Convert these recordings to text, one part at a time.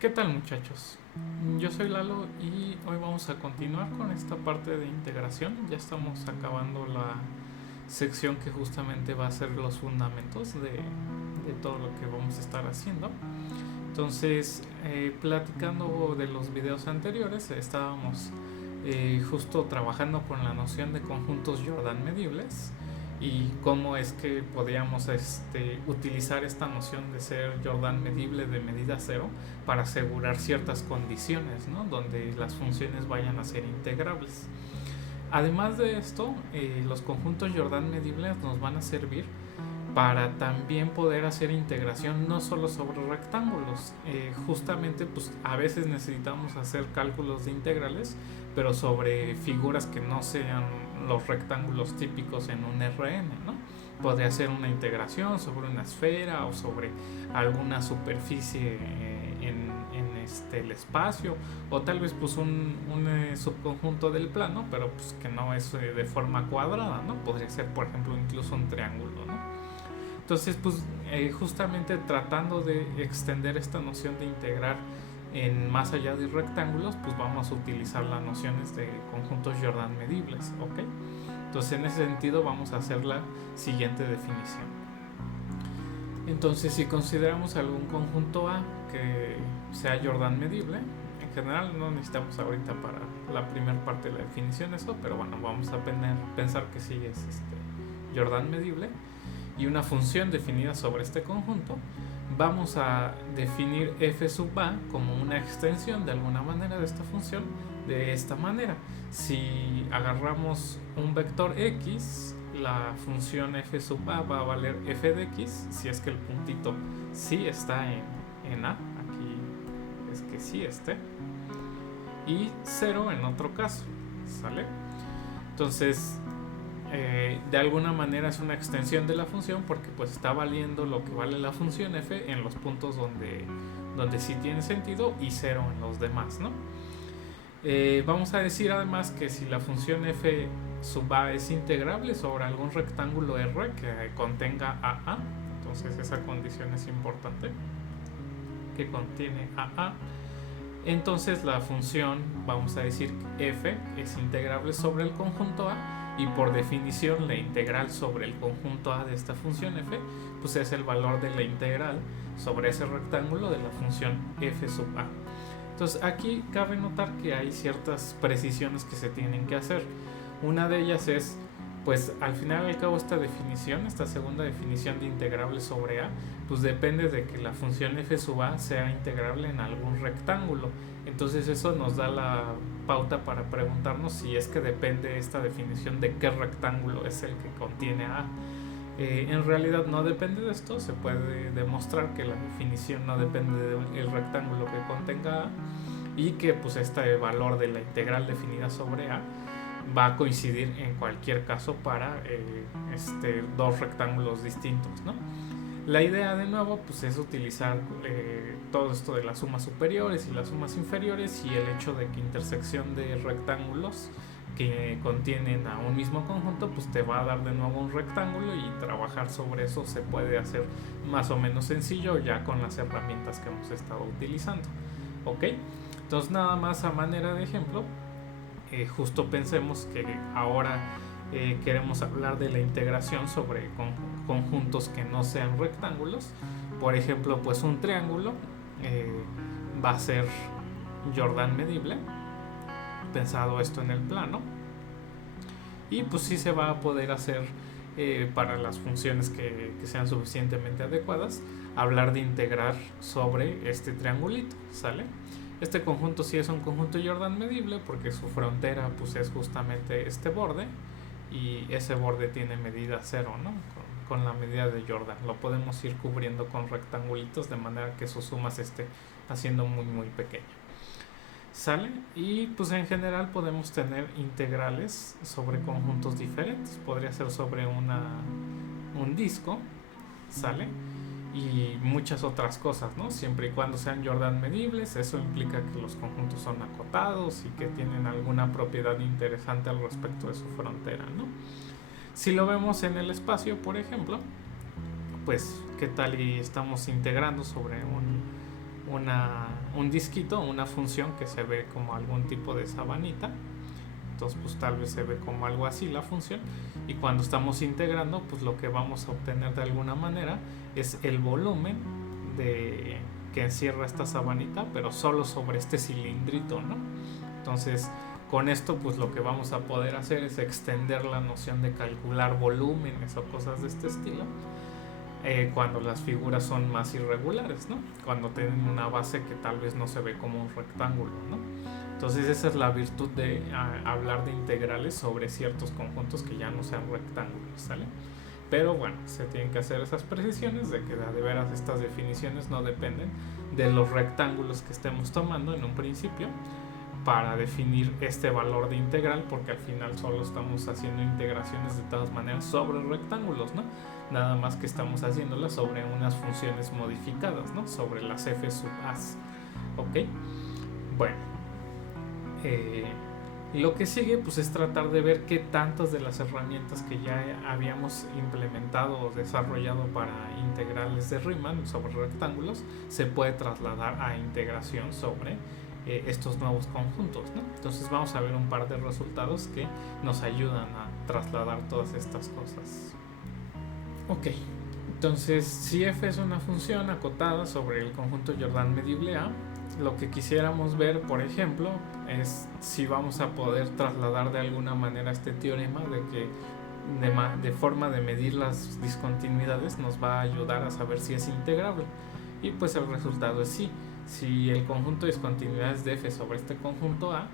¿Qué tal, muchachos? Yo soy Lalo y hoy vamos a continuar con esta parte de integración. Ya estamos acabando la sección que justamente va a ser los fundamentos de todo lo que vamos a estar haciendo. Entonces, platicando de los videos anteriores, estábamos justo trabajando con la noción de conjuntos Jordan medibles y cómo es que podíamos utilizar esta noción de ser Jordan medible de medida cero para asegurar ciertas condiciones, ¿no? Donde las funciones vayan a ser integrables. Además de esto, los conjuntos Jordan medibles nos van a servir para también poder hacer integración no solo sobre rectángulos. Justamente pues a veces necesitamos hacer cálculos de integrales, pero sobre figuras que no sean los rectángulos típicos en un Rn, ¿no? Podría ser una integración sobre una esfera o sobre alguna superficie el espacio, o tal vez pues un subconjunto del plano, pero pues que no es de forma cuadrada, ¿no? Podría ser, por ejemplo, incluso un triángulo, ¿no? Entonces, pues justamente tratando de extender esta noción de integrar en más allá de rectángulos, pues vamos a utilizar las nociones de conjuntos Jordan medibles, ¿ok? Entonces, en ese sentido vamos a hacer la siguiente definición. Entonces, si consideramos algún conjunto A que sea Jordan medible, en general no necesitamos ahorita para la primera parte de la definición eso, pero bueno, vamos a pensar que sí es Jordan medible, y una función definida sobre este conjunto, vamos a definir f sub a como una extensión de alguna manera de esta función de esta manera. Si agarramos un vector x, la función f sub a va a valer f de x si es que el puntito sí está en a, aquí es que sí esté, y 0 en otro caso, ¿sale? Entonces de alguna manera es una extensión de la función porque pues está valiendo lo que vale la función f en los puntos donde sí tiene sentido y 0 en los demás, ¿no? Vamos a decir además que si la función f sub a es integrable sobre algún rectángulo R que contenga AA, entonces esa condición es importante, que contiene AA, entonces la función, vamos a decir que f es integrable sobre el conjunto A, y por definición la integral sobre el conjunto A de esta función f pues es el valor de la integral sobre ese rectángulo de la función f sub a. Entonces aquí cabe notar que hay ciertas precisiones que se tienen que hacer. Una de ellas es, pues al final y al cabo esta definición, esta segunda definición de integrable sobre A, pues depende de que la función f sub a sea integrable en algún rectángulo. Entonces eso nos da la pauta para preguntarnos si es que depende esta definición de qué rectángulo es el que contiene A. En realidad no depende de esto, se puede demostrar que la definición no depende del rectángulo que contenga A, y que pues este valor de la integral definida sobre A va a coincidir en cualquier caso para dos rectángulos distintos, ¿no? La idea de nuevo pues es utilizar todo esto de las sumas superiores y las sumas inferiores, y el hecho de que intersección de rectángulos que contienen a un mismo conjunto pues te va a dar de nuevo un rectángulo, y trabajar sobre eso se puede hacer más o menos sencillo ya con las herramientas que hemos estado utilizando, ¿ok? Entonces nada más a manera de ejemplo, justo pensemos que ahora queremos hablar de la integración sobre conjuntos que no sean rectángulos. Por ejemplo, pues un triángulo va a ser Jordan medible, pensado esto en el plano, y pues sí se va a poder hacer para las funciones que sean suficientemente adecuadas, hablar de integrar sobre este triangulito, ¿sale? Este conjunto sí es un conjunto Jordan medible porque su frontera pues es justamente este borde, y ese borde tiene medida 0, ¿no? Con la medida de Jordan. Lo podemos ir cubriendo con rectangulitos de manera que su suma se esté haciendo muy muy pequeña, ¿sale? Y pues en general podemos tener integrales sobre conjuntos diferentes. Podría ser sobre un disco, ¿sale? Y muchas otras cosas, ¿no? Siempre y cuando sean Jordan medibles, eso implica que los conjuntos son acotados y que tienen alguna propiedad interesante al respecto de su frontera, ¿no? Si lo vemos en el espacio, por ejemplo, pues qué tal y estamos integrando sobre un disquito, una función que se ve como algún tipo de sabanita. Entonces pues tal vez se ve como algo así la función, y cuando estamos integrando pues lo que vamos a obtener de alguna manera es el volumen que encierra esta sabanita, pero solo sobre este cilindrito, ¿no? Entonces con esto pues lo que vamos a poder hacer es extender la noción de calcular volúmenes o cosas de este estilo, cuando las figuras son más irregulares, ¿no? Cuando tienen una base que tal vez no se ve como un rectángulo, ¿no? Entonces esa es la virtud de hablar de integrales sobre ciertos conjuntos que ya no sean rectángulos, ¿sale? Pero bueno, se tienen que hacer esas precisiones de que de veras estas definiciones no dependen de los rectángulos que estemos tomando en un principio para definir este valor de integral, porque al final solo estamos haciendo integraciones de todas maneras sobre rectángulos, ¿no? Nada más que estamos haciéndolas sobre unas funciones modificadas, ¿no? Sobre las f sub a, ¿ok? Bueno, lo que sigue pues es tratar de ver qué tantas de las herramientas que ya habíamos implementado o desarrollado para integrales de Riemann sobre rectángulos se puede trasladar a integración sobre estos nuevos conjuntos, ¿no? Entonces vamos a ver un par de resultados que nos ayudan a trasladar todas estas cosas. Ok, entonces si f es una función acotada sobre el conjunto Jordan medible A, lo que quisiéramos ver, por ejemplo, es si vamos a poder trasladar de alguna manera este teorema de que de forma de medir las discontinuidades nos va a ayudar a saber si es integrable. Y pues el resultado es sí. Si el conjunto de discontinuidades de f sobre este conjunto A,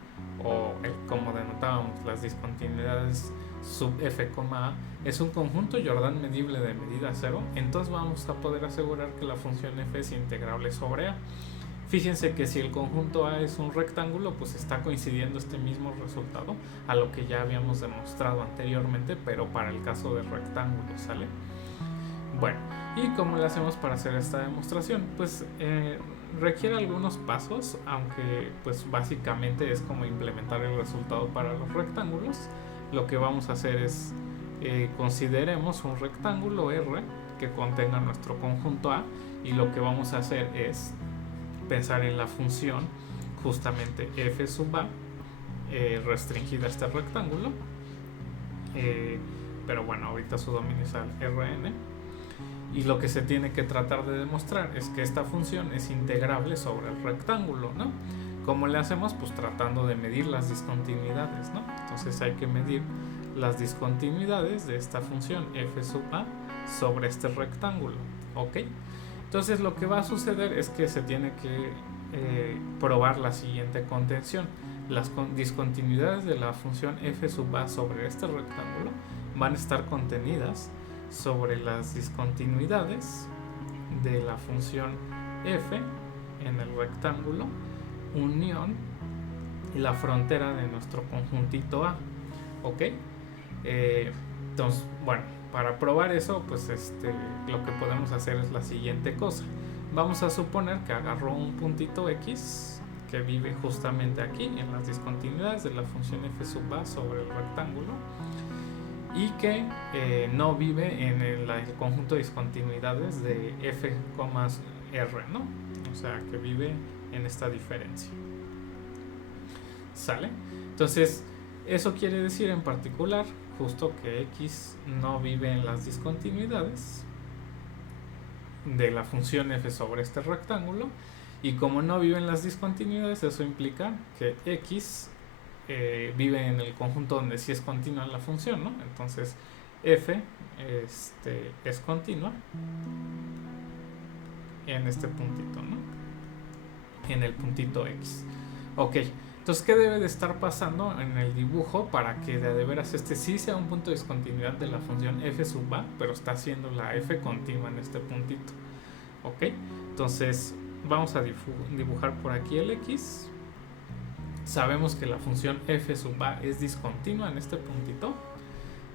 o como denotábamos las discontinuidades sub f, a, es un conjunto Jordan medible de medida 0, entonces vamos a poder asegurar que la función f es integrable sobre A. Fíjense que si el conjunto A es un rectángulo, pues está coincidiendo este mismo resultado a lo que ya habíamos demostrado anteriormente, pero para el caso de rectángulos, ¿sale? Bueno, ¿y cómo le hacemos para hacer esta demostración? Pues requiere algunos pasos, aunque pues básicamente es como implementar el resultado para los rectángulos. Lo que vamos a hacer es consideremos un rectángulo R que contenga nuestro conjunto A, y lo que vamos a hacer es pensar en la función justamente f sub a restringida a este rectángulo, pero bueno, ahorita su dominio es al Rn, y lo que se tiene que tratar de demostrar es que esta función es integrable sobre el rectángulo, ¿no? ¿Cómo le hacemos? Pues tratando de medir las discontinuidades, ¿no? Entonces hay que medir las discontinuidades de esta función f sub a sobre este rectángulo, ¿ok? Entonces lo que va a suceder es que se tiene que probar la siguiente contención. Las discontinuidades de la función f sub a sobre este rectángulo van a estar contenidas sobre las discontinuidades de la función f en el rectángulo unión la frontera de nuestro conjuntito A, ¿ok? Entonces, bueno, para probar eso, pues lo que podemos hacer es la siguiente cosa. Vamos a suponer que agarró un puntito X que vive justamente aquí en las discontinuidades de la función f sub a sobre el rectángulo, y que no vive en el conjunto de discontinuidades de f, r, ¿no? O sea, que vive en esta diferencia. ¿Sale? Entonces, eso quiere decir en particular justo que X no vive en las discontinuidades de la función f sobre este rectángulo, y como no vive en las discontinuidades, eso implica que X vive en el conjunto donde sí es continua la función, ¿no? Entonces f es continua en este puntito, ¿no? En el puntito X. Ok, entonces ¿qué debe de estar pasando en el dibujo para que de veras sí sea un punto de discontinuidad de la función f sub a, pero está haciendo la f continua en este puntito? Ok, entonces vamos a dibujar por aquí el X. Sabemos que la función f sub a es discontinua en este puntito,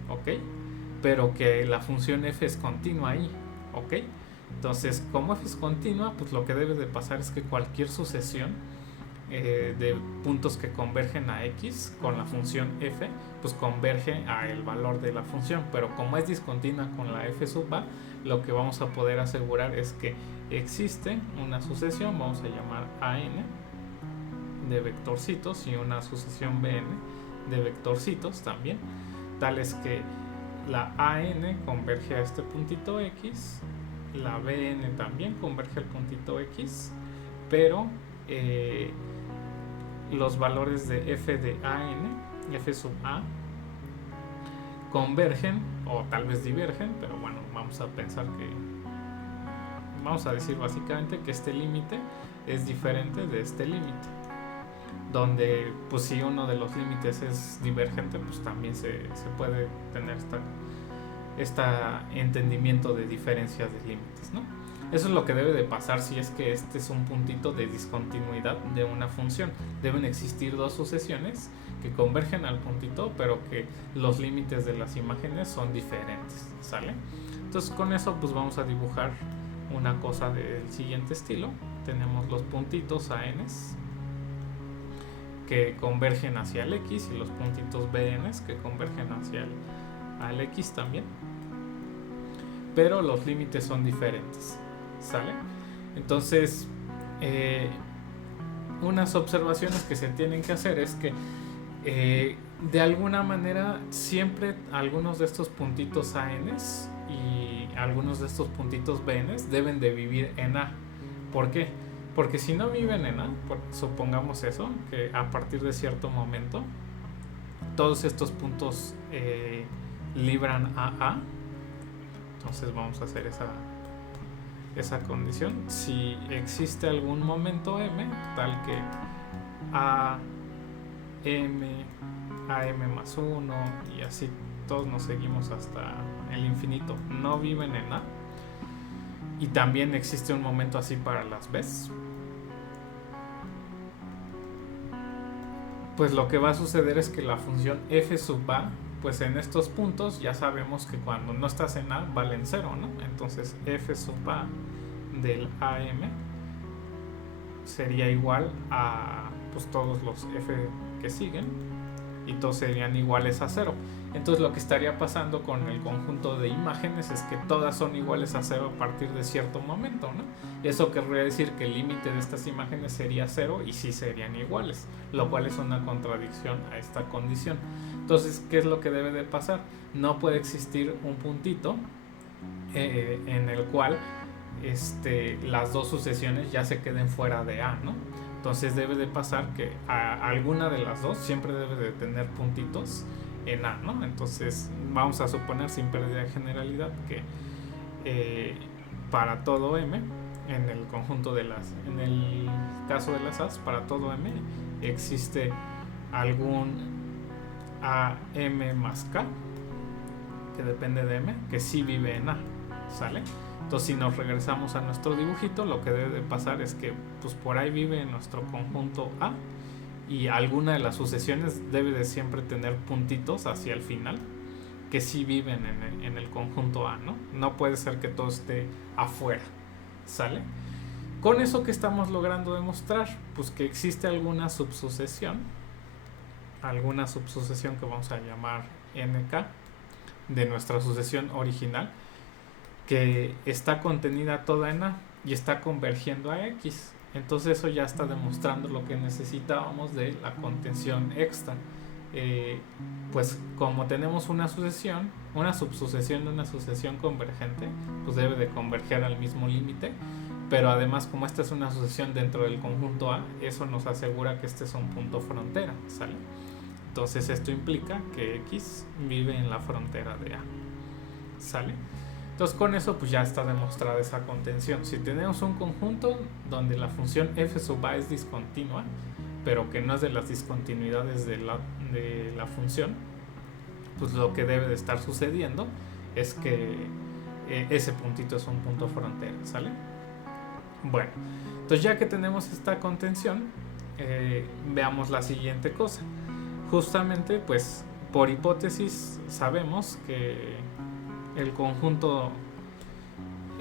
ok, pero que la función f es continua ahí, ok. Entonces, como f es continua, pues lo que debe de pasar es que cualquier sucesión de puntos que convergen a x con la función f, pues converge a el valor de la función, pero como es discontinua con la f sub a, lo que vamos a poder asegurar es que existe una sucesión, vamos a llamar an, de vectorcitos, y una sucesión bn de vectorcitos también, tales que la an converge a este puntito x, la bn también converge al puntito x, pero los valores de f de an, f sub a, convergen o tal vez divergen, pero bueno, vamos a pensar que, vamos a decir básicamente que este límite es diferente de este límite, donde pues si uno de los límites es divergente, pues también se puede tener este entendimiento de diferencias de límites, ¿no? Eso es lo que debe de pasar si es que este es un puntito de discontinuidad de una función. Deben existir dos sucesiones que convergen al puntito, pero que los límites de las imágenes son diferentes, ¿sale? Entonces con eso pues vamos a dibujar una cosa del siguiente estilo. Tenemos los puntitos ANs que convergen hacia el X y los puntitos BNs que convergen hacia al X también, pero los límites son diferentes, ¿sale? Entonces unas observaciones que se tienen que hacer es que de alguna manera siempre algunos de estos puntitos ANs y algunos de estos puntitos BNs deben de vivir en A. ¿Por qué? Porque si no viven en A, supongamos eso, que a partir de cierto momento todos estos puntos libran a A. Entonces vamos a hacer esa condición. Si existe algún momento M tal que AM más 1 y así todos nos seguimos hasta el infinito, no viven en A, y también existe un momento así para las Bs, pues lo que va a suceder es que la función f sub a, pues en estos puntos ya sabemos que cuando no estás en A valen 0, ¿no? Entonces f sub a del AM sería igual a pues todos los f que siguen, y todos serían iguales a 0. Entonces lo que estaría pasando con el conjunto de imágenes es que todas son iguales a 0 a partir de cierto momento, ¿no? Eso querría decir que el límite de estas imágenes sería 0 y sí serían iguales, lo cual es una contradicción a esta condición. Entonces, ¿qué es lo que debe de pasar? No puede existir un puntito en el cual las dos sucesiones ya se queden fuera de A, ¿no? Entonces debe de pasar que alguna de las dos siempre debe de tener puntitos en A, ¿no? Entonces vamos a suponer, sin pérdida de generalidad, que para todo M, en el conjunto de en el caso de las A's, para todo M existe algún AM más K que depende de M, que sí vive en A, ¿sale? Entonces si nos regresamos a nuestro dibujito, lo que debe de pasar es que pues por ahí vive nuestro conjunto A, y alguna de las sucesiones debe de siempre tener puntitos hacia el final que sí viven en el conjunto A, ¿no? No puede ser que todo esté afuera, ¿sale? Con eso, que estamos logrando demostrar, pues que existe alguna subsucesión que vamos a llamar NK de nuestra sucesión original, que está contenida toda en A y está convergiendo a X. Entonces eso ya está demostrando lo que necesitábamos de la contención extra. Pues como tenemos una sucesión, una subsucesión de una sucesión convergente, pues debe de converger al mismo límite, pero además, como esta es una sucesión dentro del conjunto A, eso nos asegura que este es un punto frontera, ¿sale? Entonces esto implica que X vive en la frontera de A, ¿sale? Entonces con eso pues ya está demostrada esa contención. Si tenemos un conjunto donde la función f sub a es discontinua, pero que no es de las discontinuidades de la función, pues lo que debe de estar sucediendo es que ese puntito es un punto frontera, ¿sale? Bueno, entonces ya que tenemos esta contención, veamos la siguiente cosa. Justamente pues por hipótesis sabemos que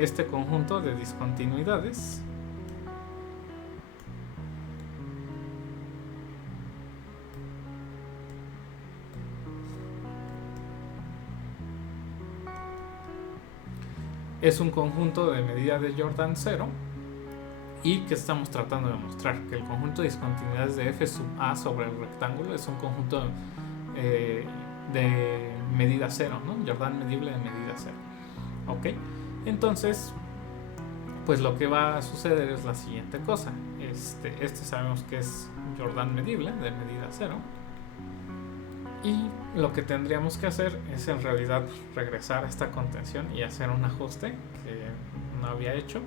este conjunto de discontinuidades es un conjunto de medida de Jordan 0. ¿Y que estamos tratando de mostrar? Que el conjunto de discontinuidades de f sub a sobre el rectángulo es un conjunto de medida 0, ¿no? Jordan medible de medida 0. ¿Ok? Entonces, pues lo que va a suceder es la siguiente cosa. Este sabemos que es Jordan medible de medida 0. Y lo que tendríamos que hacer es en realidad regresar a esta contención y hacer un ajuste que no había hecho.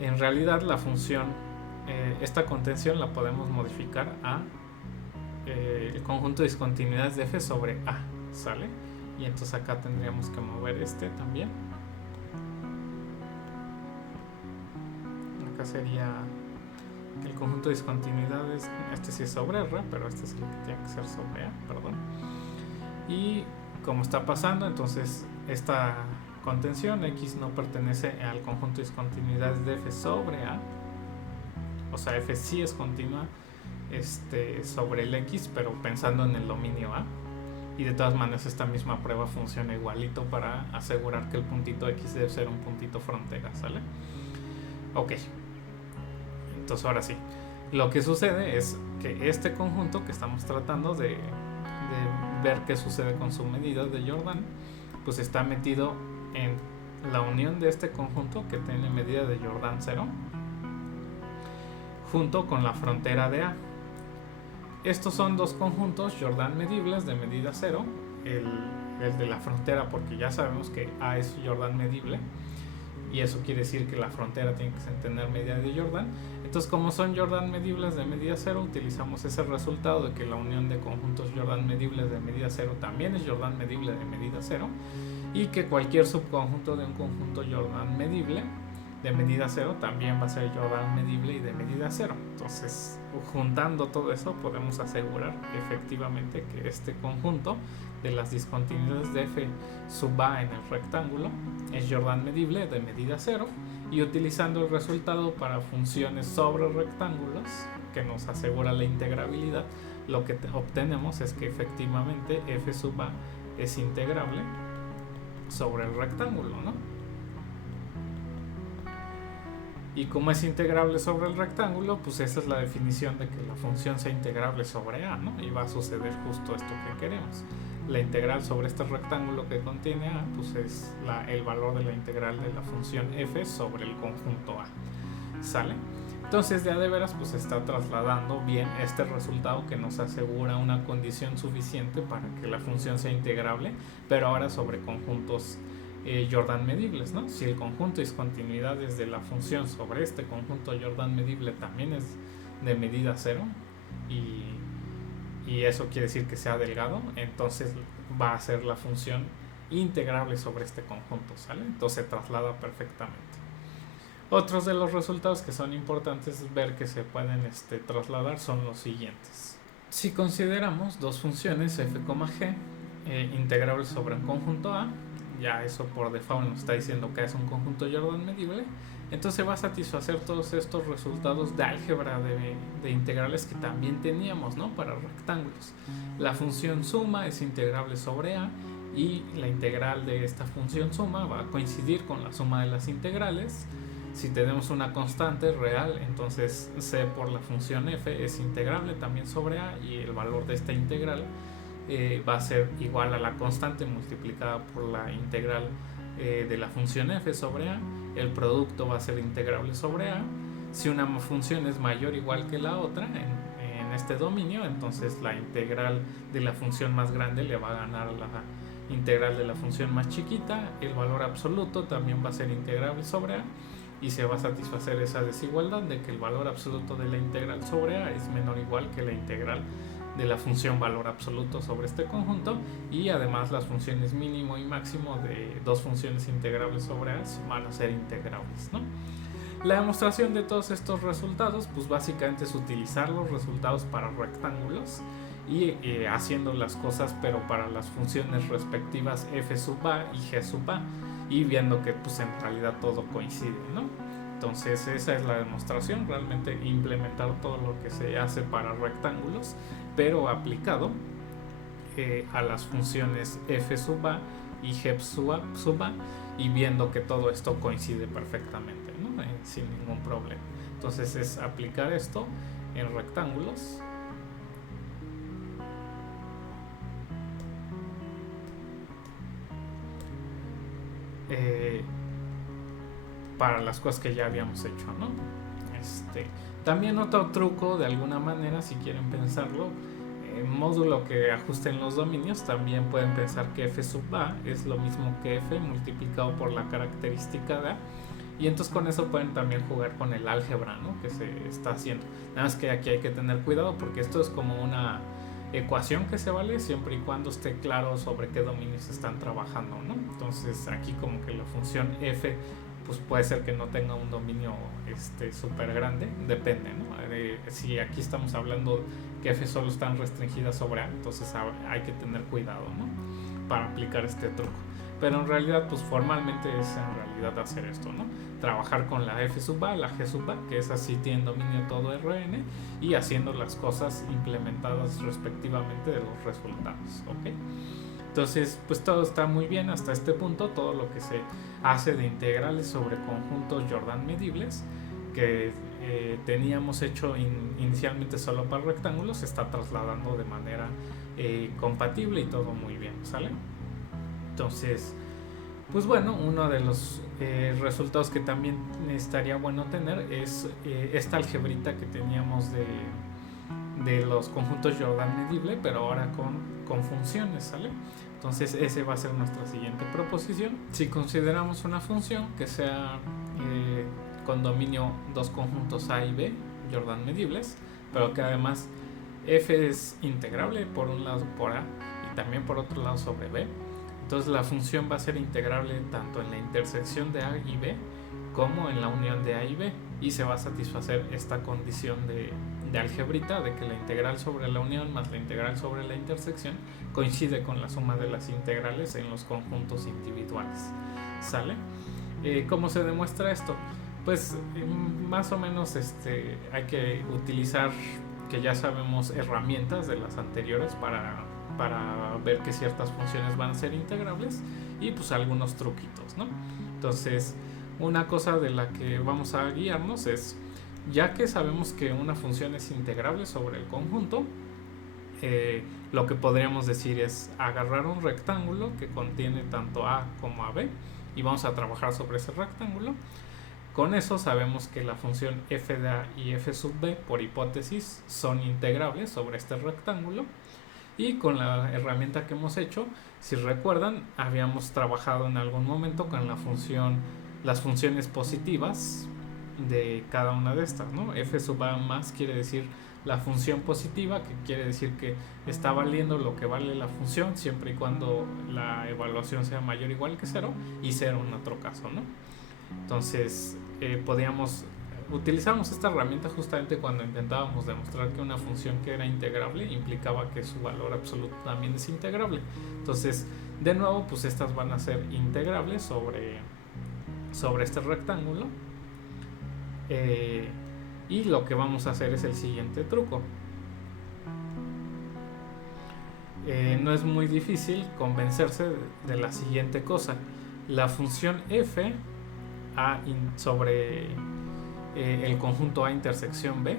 En realidad la función, esta contención la podemos modificar a el conjunto de discontinuidades de f sobre a, ¿sale? Y entonces acá tendríamos que mover también. Acá sería el conjunto de discontinuidades, sí es sobre r, pero este es el que tiene que ser sobre a, perdón. Y como está pasando, entonces esta contención x no pertenece al conjunto de discontinuidades de f sobre a, o sea, f sí es continua sobre el x, pero pensando en el dominio a. Y de todas maneras esta misma prueba funciona igualito para asegurar que el puntito x debe ser un puntito frontera, ¿sale? Ok, entonces ahora sí, lo que sucede es que este conjunto que estamos tratando de ver qué sucede con su medida de Jordan, pues está metido en la unión de este conjunto que tiene medida de Jordan 0 junto con la frontera de A. Estos son dos conjuntos Jordan medibles de medida 0, el de la frontera, porque ya sabemos que A es Jordan medible y eso quiere decir que la frontera tiene que tener medida de Jordan. Entonces, como son Jordan medibles de medida 0, utilizamos ese resultado de que la unión de conjuntos Jordan medibles de medida 0 también es Jordan medible de medida 0 y que cualquier subconjunto de un conjunto Jordan medible de medida 0 también va a ser Jordan medible y de medida 0. Entonces, juntando todo eso, podemos asegurar efectivamente que este conjunto de las discontinuidades de f sub a en el rectángulo es Jordan medible de medida 0, y utilizando el resultado para funciones sobre rectángulos que nos asegura la integrabilidad, lo que obtenemos es que efectivamente f sub a es integrable sobre el rectángulo, ¿no? Y como es integrable sobre el rectángulo, pues esa es la definición de que la función sea integrable sobre A, ¿no? Y va a suceder justo esto que queremos. La integral sobre este rectángulo que contiene A, pues es el valor de la integral de la función f sobre el conjunto A, ¿sale? Entonces ya de veras pues está trasladando bien este resultado que nos asegura una condición suficiente para que la función sea integrable, pero ahora sobre conjuntos Jordan medibles, ¿no? Si el conjunto de discontinuidades de la función sobre este conjunto Jordan medible también es de medida 0 y eso quiere decir que sea delgado, entonces va a ser la función integrable sobre este conjunto, ¿sale? Entonces se traslada perfectamente. Otros de los resultados que son importantes ver que se pueden trasladar son los siguientes. Si consideramos dos funciones f, g integrables sobre un conjunto A, ya eso por default nos está diciendo que es un conjunto Jordan medible, entonces va a satisfacer todos estos resultados de álgebra de integrales que también teníamos, ¿no? Para rectángulos. La función suma es integrable sobre A y la integral de esta función suma va a coincidir con la suma de las integrales. Si tenemos una constante real, entonces C por la función f es integrable también sobre A y el valor de esta integral va a ser igual a la constante multiplicada por la integral de la función f sobre a. El producto va a ser integrable sobre a. Si una función es mayor o igual que la otra en este dominio, entonces la integral de la función más grande le va a ganar a la integral de la función más chiquita. El valor absoluto también va a ser integrable sobre a y se va a satisfacer esa desigualdad de que el valor absoluto de la integral sobre a es menor o igual que la integral de la función valor absoluto sobre este conjunto, y además las funciones mínimo y máximo de dos funciones integrables sobre A van a ser integrables, ¿no? La demostración de todos estos resultados pues básicamente es utilizar los resultados para rectángulos y haciendo las cosas pero para las funciones respectivas f sub a y g sub a y viendo que pues en realidad todo coincide, ¿no? Entonces esa es la demostración, realmente implementar todo lo que se hace para rectángulos pero aplicado a las funciones f sub a y Hep sub A, y viendo que todo esto coincide perfectamente, ¿no? Sin ningún problema. Entonces es aplicar esto en rectángulos. Para las cosas que ya habíamos hecho, ¿no? También otro truco, de alguna manera, si quieren pensarlo, módulo que ajusten los dominios, también pueden pensar que F sub A es lo mismo que F multiplicado por la característica de A, y entonces con eso pueden también jugar con el álgebra, ¿no? Que se está haciendo. Nada más que aquí hay que tener cuidado porque esto es como una ecuación que se vale siempre y cuando esté claro sobre qué dominios están trabajando, ¿no? Entonces aquí como que la función F pues puede ser que no tenga un dominio súper grande, depende, ¿no? Si aquí estamos hablando que F solo están restringidas sobre A, entonces hay que tener cuidado, ¿no? Para aplicar este truco. Pero en realidad, pues formalmente es en realidad hacer esto, ¿no? Trabajar con la F sub A, la G sub A, que es así, tiene dominio todo Rn, y haciendo las cosas implementadas respectivamente de los resultados, ¿ok? Entonces, pues todo está muy bien hasta este punto. Todo lo que se hace de integrales sobre conjuntos Jordan medibles, que teníamos hecho inicialmente solo para rectángulos, se está trasladando de manera compatible y todo muy bien, ¿sale? Entonces, pues bueno, uno de los resultados que también estaría bueno tener es esta algebrita que teníamos de los conjuntos Jordan medible, pero ahora con funciones, ¿sale? Entonces ese va a ser nuestra siguiente proposición. Si consideramos una función que sea con dominio dos conjuntos A y B Jordan medibles, pero que además f es integrable por un lado por A y también por otro lado sobre B, entonces la función va a ser integrable tanto en la intersección de A y B como en la unión de A y B, y se va a satisfacer esta condición de algebrita de que la integral sobre la unión más la integral sobre la intersección coincide con la suma de las integrales en los conjuntos individuales, ¿sale? ¿Cómo se demuestra esto? Pues más o menos hay que utilizar, que ya sabemos, herramientas de las anteriores para ver que ciertas funciones van a ser integrables, y pues algunos truquitos, ¿no? Entonces, una cosa de la que vamos a guiarnos es, ya que sabemos que una función es integrable sobre el conjunto, lo que podríamos decir es agarrar un rectángulo que contiene tanto A como AB y vamos a trabajar sobre ese rectángulo. Con eso sabemos que la función f de A y f sub B, por hipótesis, son integrables sobre este rectángulo. Y con la herramienta que hemos hecho, si recuerdan, habíamos trabajado en algún momento con las funciones positivas de cada una de estas, ¿no? F sub A más quiere decir la función positiva, que quiere decir que está valiendo lo que vale la función siempre y cuando la evaluación sea mayor o igual que 0, y 0 en otro caso, ¿no? Entonces utilizamos esta herramienta justamente cuando intentábamos demostrar que una función que era integrable implicaba que su valor absoluto también es integrable. Entonces, de nuevo, pues estas van a ser integrables sobre este rectángulo, y lo que vamos a hacer es el siguiente truco. No es muy difícil convencerse de la siguiente cosa. La función f A sobre el conjunto A intersección B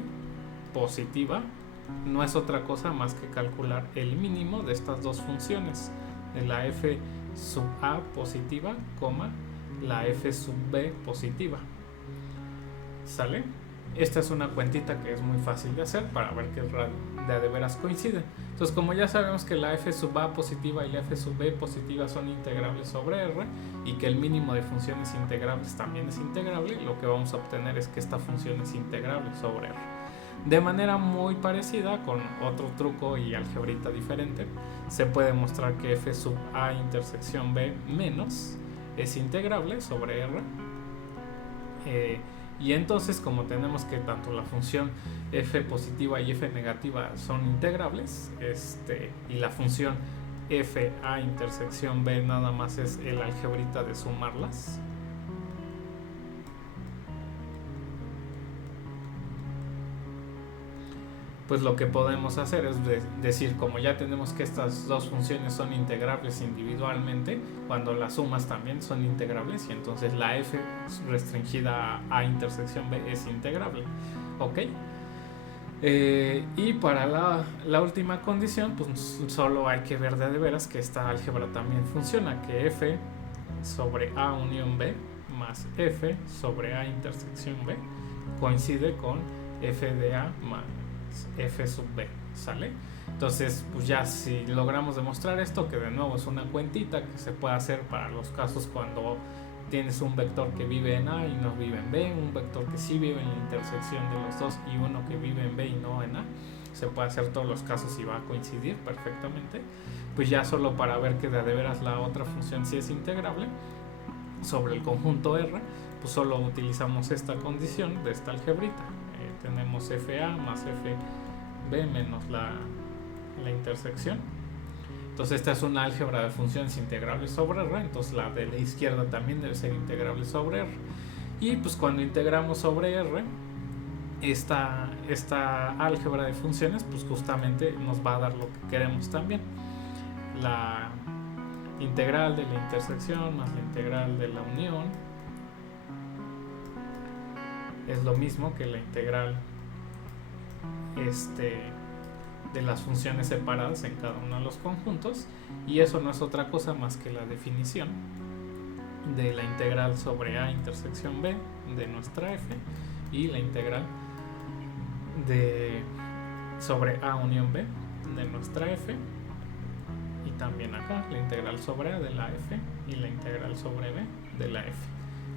positiva no es otra cosa más que calcular el mínimo de estas dos funciones, de la f sub A positiva, la f sub B positiva, ¿sale? Esta es una cuentita que es muy fácil de hacer para ver que de veras coinciden. Entonces, como ya sabemos que la f sub A positiva y la f sub B positiva son integrables sobre R, y que el mínimo de funciones integrables también es integrable, lo que vamos a obtener es que esta función es integrable sobre R. De manera muy parecida, con otro truco y algebrita diferente, se puede mostrar que f sub A intersección B menos es integrable sobre R. Y entonces, como tenemos que tanto la función f positiva y f negativa son integrables, y la función f a intersección b nada más es el algebrita de sumarlas, pues lo que podemos hacer es decir, como ya tenemos que estas dos funciones son integrables individualmente, cuando las sumas también son integrables, y entonces la f restringida a intersección b es integrable. ¿Ok? Y para la última condición, pues solo hay que ver de veras que esta álgebra también funciona, que f sobre a unión b más f sobre a intersección b coincide con f de a más f sub b, ¿sale? Entonces, pues ya si logramos demostrar esto, que de nuevo es una cuentita que se puede hacer para los casos cuando tienes un vector que vive en A y no vive en B, un vector que sí vive en la intersección de los dos y uno que vive en B y no en A, se puede hacer todos los casos y va a coincidir perfectamente. Pues ya solo para ver que de veras la otra función sí es integrable sobre el conjunto R, pues solo utilizamos esta condición de esta algebrita. Tenemos FA más FB menos la intersección. Entonces esta es una álgebra de funciones integrables sobre R, entonces la de la izquierda también debe ser integrable sobre R. Y pues cuando integramos sobre R, esta álgebra de funciones pues justamente nos va a dar lo que queremos también. La integral de la intersección más la integral de la unión es lo mismo que la integral de las funciones separadas en cada uno de los conjuntos, y eso no es otra cosa más que la definición de la integral sobre a intersección b de nuestra f y la integral sobre a unión b de nuestra f, y también acá la integral sobre a de la f y la integral sobre b de la f.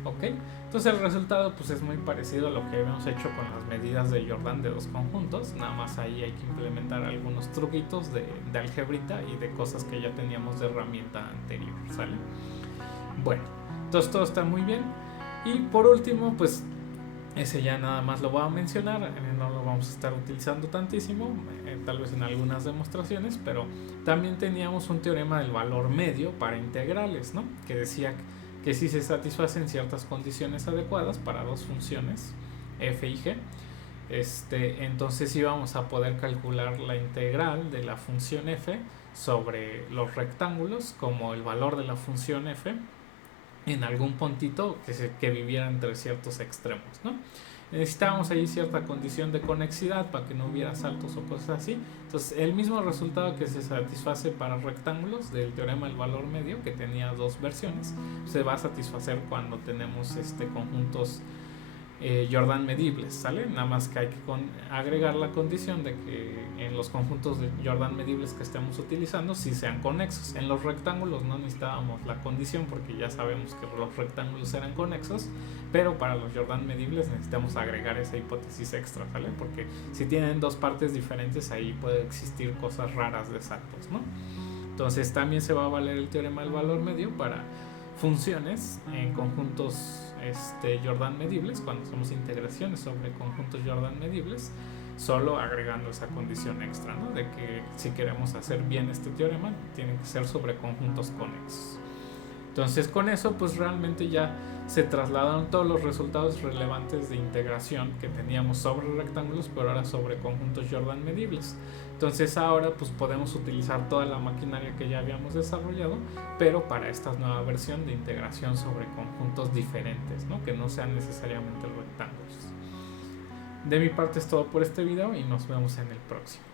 ¿Ok? Entonces el resultado pues es muy parecido a lo que habíamos hecho con las medidas de Jordan de dos conjuntos, nada más ahí hay que implementar algunos truquitos de algebrita y de cosas que ya teníamos de herramienta anterior, ¿sale? Bueno, entonces todo está muy bien, y por último pues ese ya nada más lo voy a mencionar, no lo vamos a estar utilizando tantísimo, tal vez en algunas demostraciones, pero también teníamos un teorema del valor medio para integrales, ¿no? Que decía que si se satisfacen ciertas condiciones adecuadas para dos funciones f y g, entonces íbamos a poder calcular la integral de la función f sobre los rectángulos como el valor de la función f en algún puntito que viviera entre ciertos extremos, ¿no? Necesitábamos ahí cierta condición de conexidad para que no hubiera saltos o cosas así. Entonces el mismo resultado que se satisface para rectángulos del teorema del valor medio, que tenía dos versiones, se va a satisfacer cuando tenemos conjuntos Jordan medibles, ¿sale? Nada más que hay que agregar la condición de que en los conjuntos de Jordan medibles que estemos utilizando sí sean conexos. En los rectángulos no necesitábamos la condición porque ya sabemos que los rectángulos eran conexos, pero para los Jordan medibles necesitamos agregar esa hipótesis extra, ¿sale? Porque si tienen dos partes diferentes ahí puede existir cosas raras de saltos, ¿no? Entonces también se va a valer el teorema del valor medio para funciones en conjuntos Jordan medibles, cuando hacemos integraciones sobre conjuntos Jordan medibles, solo agregando esa condición extra, ¿no? De que si queremos hacer bien este teorema tiene que ser sobre conjuntos conexos. Entonces con eso pues realmente ya se trasladaron todos los resultados relevantes de integración que teníamos sobre rectángulos, pero ahora sobre conjuntos Jordan medibles. Entonces ahora pues podemos utilizar toda la maquinaria que ya habíamos desarrollado, pero para esta nueva versión de integración sobre conjuntos diferentes, ¿no? Que no sean necesariamente rectángulos. De mi parte es todo por este video y nos vemos en el próximo.